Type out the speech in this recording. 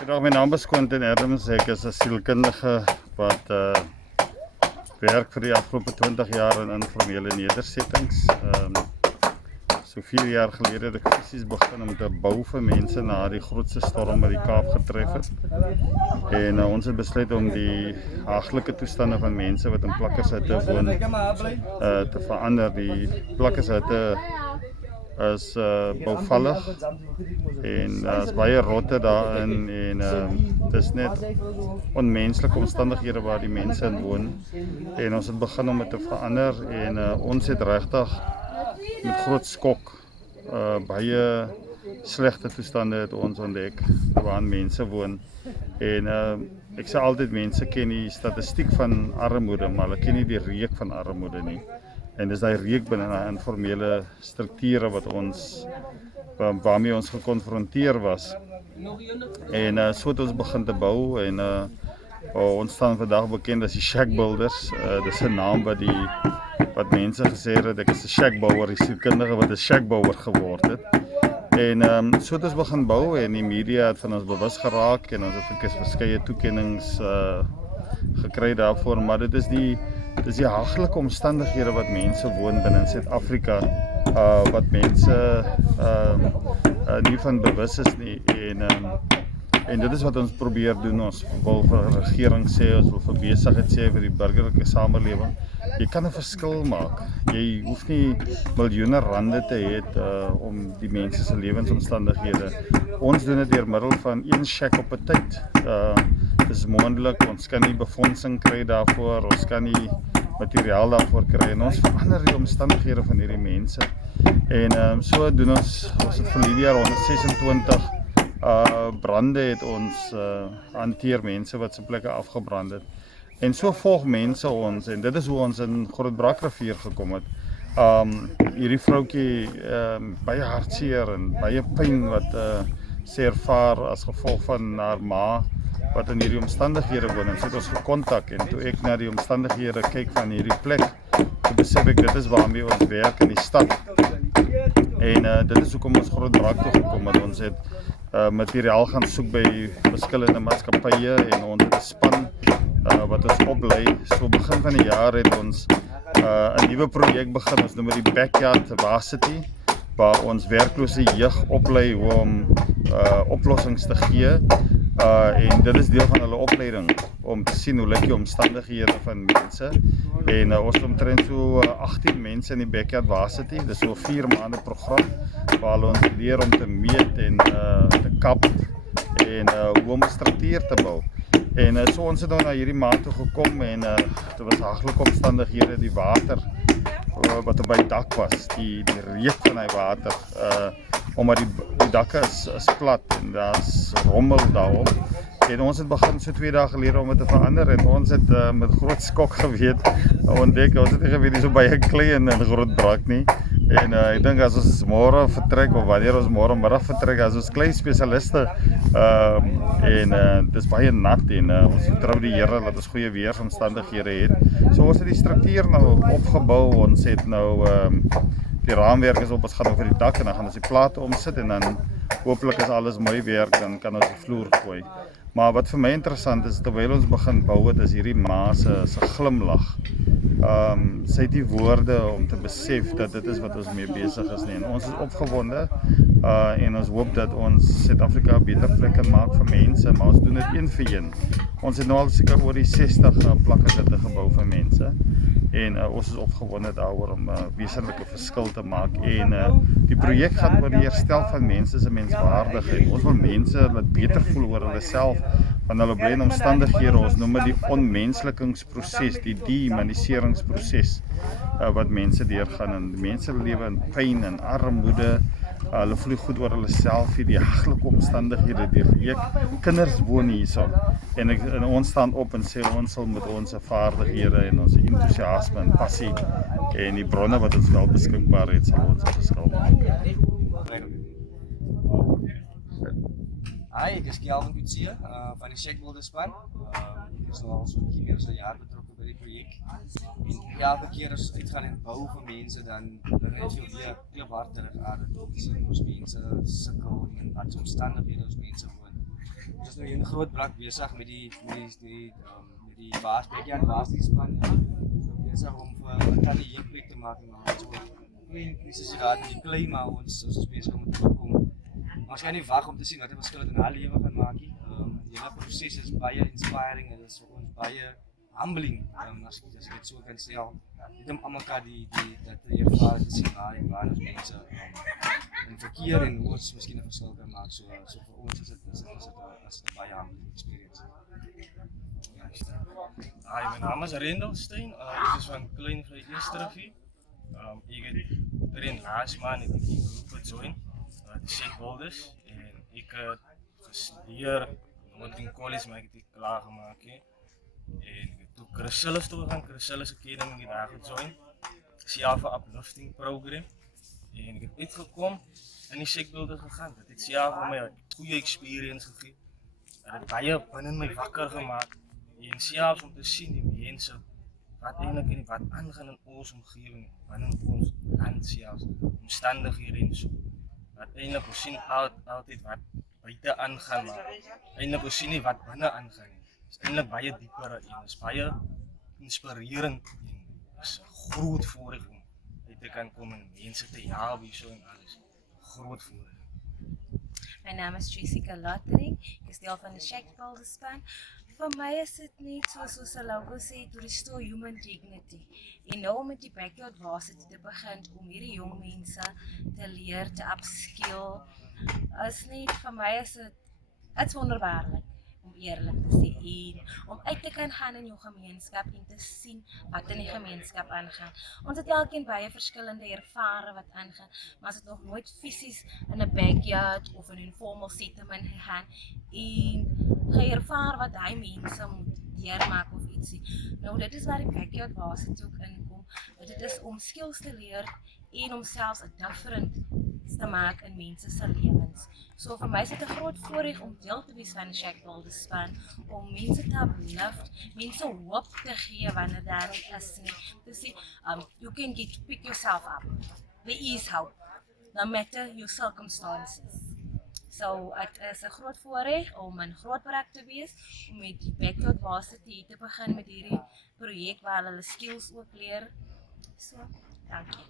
Goedendag, my naam is Quentin Adams. Ek is 'n sielkundige wat werk vir die afgelope 20 jaar in informele nedersettings. So 4 jaar gelede het ek fisies begin om te bou vir mense na die grootste storm wat die Kaap getref het. En ons het besluit om die haaglike toestande van mense wat in plakkershutte woon te verander. Die plakkershutte is bouvallig en is baie rotte daarin en dis net onmenslike omstandighede waar die mense in woon en ons het begin om dit te verander en ons het regtig met groot skok baie slegte toestande het ons ontdek waar mense woon en ek sê altyd mense ken die statistiek van armoede, maar hulle ken nie die reuk van armoede nie. En dis daai reuk binne daai informele strukture wat waarmee ons gekonfronteer was. En so het ons begin te bou en ons staan vandag bekend as die shack builders. Dis 'n naam wat mense gesê het, ek is 'n shackbouer, die sielkundige wat 'n shackbouer geword het. En so het ons begin bou en die media het van ons bewus geraak en ons het verskeie toekennings gekry daarvoor, maar dit is die haaglike omstandighede wat mense woon binne in Suid-Afrika wat mense nie van bewus is nie en dit is wat ons probeer doen. Ons wil vir regering sê, ons wil vir besigheid sê, vir die burgerlike samelewing, jy kan 'n verskil maak. Jy hoef nie miljoene rande te hê om die mense se lewensomstandighede. Ons doen dit deur middel van een shack op 'n tyd. Dis moontlik, ons kan nie befondsing kry daarvoor, ons kan nie materiaal daarvoor kry en ons verander die omstandighede van hierdie mense. En so doen ons het vir die jaar 126 brande het ons hanteer, mense wat se plekke afgebrand het. En so volg mense ons en dit is hoe ons in Grootbrakrivier gekom het. Hierdie vroutjie baie hartseer en baie pyn wat sy ervaar as gevolg van haar ma wat in hierdie omstandighede woon en sy het ons gekontak en toe ek na die omstandighede kyk van hierdie plek, toe besef ek dit is waarmee ons werk in die stad. En dit is hoekom ons Grootbrak toe gekom het. Ons het materiaal gaan soek by verskillende maatskappye en ons het 'n span wat ons oplei. So begin van die jaar het ons 'n nuwe projek begin, ons noem dit die Backyard Varsity, waar ons werklose jeug oplei hoe om oplossings te gee. En dit is deel van hulle opleiding om te sien hoe lyk die omstandighede van mense. En ons het omtrent so 18 mense in die Backyard Varsity. Dis so 4 maande program waar hulle ons leer om te meet en te kap en hoe om 'n struktuur te bou. En so ons het nou na hierdie maand toe gekom en dit was haaglike omstandighede, die water wat op my dak was, die reuk van die water, omdat die dakke is plat en daar's rommel daarop. En ons het begin so 2 dae gelede om dit te verander en ons het met groot skok ontdek, ons het nie geweet nie so baie klei in Grootbrak nie. En ek dink as ons môre vertrek of wanneer ons môre middag vertrek, as ons klei spesialiste dis baie nat en ons vertrou die Here dat ons goeie weeromstandighede het. So ons het die struktuur nou opgebou, ons het nou die raamwerk is op, ons gaan over die dak en dan gaan ons die plate omsit en dan hopelik as alles mooi werk, dan kan ons die vloer gooi. Maar wat vir my interessant is, terwyl ons begin bou het, is hierdie ma se glimlag. Sy het die woorde om te besef dat dit is wat ons mee besig is nie. En ons is opgewonde en ons hoop dat ons Suid-Afrika 'n beter plek kan maak vir mense, maar ons doen dit een vir een. Ons het nou al seker oor die 60 plakkershutte gebou vir mense. En ons is opgewonde daaroor om 'n wesenlike verskil te maak. En die projek gaan oor die herstel van mense se menswaardigheid. Ons wil mense laat beter voel oor hulle self, van hulle bly in omstandighede. Ons noem dit die onmenslikingsproses, die dehumaniseringsproses wat mense deurgaan en mense lewe in pyn en armoede. Hulle voel goed oor hulle self, die haaglike omstandighede, die reuk. Kinders woon hierso. En ons staan op en sê ons sal met ons vaardighede en ons entoesiasme en passie en die bronne wat ons wel beskikbaar het, sal ons 'n verskil maak. Hi, ek is Kelvin Kutsie van die Shack Builders span. Ek is nou al so 'n bietjie meer as 'n jaar betrokke by die projek. En elke keer as ons uitgaan en bou vir mense, dan bring dit jou weer kliphartig aan. Ons sien ons mense sukkel en wat omstandighede ons mense woon. Ons is nou hier in Grootbrak besig met die backyard basketbal. Ons is besig om vir 'n tannie hekplek te maak, maar so klein krisis gehad met die klei, maar ons is besig om te kom. Maar ons kan nie wag om te sien wat 'n verskil in haar lewe gaan maak nie. Die hele proses is baie inspiring en dit is vir ons baie humbling, as ek dit so kan stel. Net om aan mekaar dat te ervaar te sien waar ons mense in verkeer en hoe ons miskien 'n verskil kan maak. So vir ons is dit 'n baie humbling experience. Hi, mijn naam is Rendel Stein. Ik is van Klein Vlei Eerste. Ik heb erin laatst maand in die groep gejoind, de Shakeholders. En ik heb gestudeerd, in college, maar ik heb die klaargemaakt. En toen Chrysalis toe gegaan, Chrysalis Academy daar gejoind. Siava Uplifting Program. En ik heb uitgekomen en die Shakeholders gegaan. Dat heeft Siava mij een goede experience gegeven. Dat heeft baie binnen mij wakker gemaakt. En zelfs om te zien die mensen, wat eigenlijk wat aangaan in onze omgeving, in ons land zelfs, omstandigheden en zo. Uiteindelijk we zien altijd wat buiten aangaan, maar uiteindelijk we zien niet wat binnen aangaan. Het is eigenlijk baie dieper en het is baie inspirerend en het is een groot voorrecht om uit te kan komen en mensen te helpen zo en alles. Groot voorrecht. My naam is Jessica Lottering, ek is deel van die Shakeholders span. Vir my is dit net soos 'n logo sê, to restore human dignity. En nou om met die backyard varsity te begin, om hierdie jong mense te leer, te upskill, is net vir my is dit's wonderbaarlik, om eerlik te sê, en om uit te kan gaan in jou gemeenskap en te sien wat in die gemeenskap aangaan. Ons het elkeen baie verskillende ervarings wat aangaan, maar ons het nog nooit fisies in 'n backyard of in 'n informal settlement gegaan en geërvaar wat hy mense moet deurmaak of ietsie. Nou dit is waar die backyard varsity ook inkom. Dit is om skills te leer en om selfs 'n difference te maak in mense se lewens. So vir my is dit 'n groot voorreg om deel te wees van die Shakeholders span, om mense te uplift, mense hoop te gee wanneer daar nie is nie. Te sê, you can pick yourself up. There is hope, no matter your circumstances. So het is 'n groot voorreg om in Grootbrak te wees, om met die backyard varsity te begin met hierdie projek waar hulle skills ook leer. So, dankie.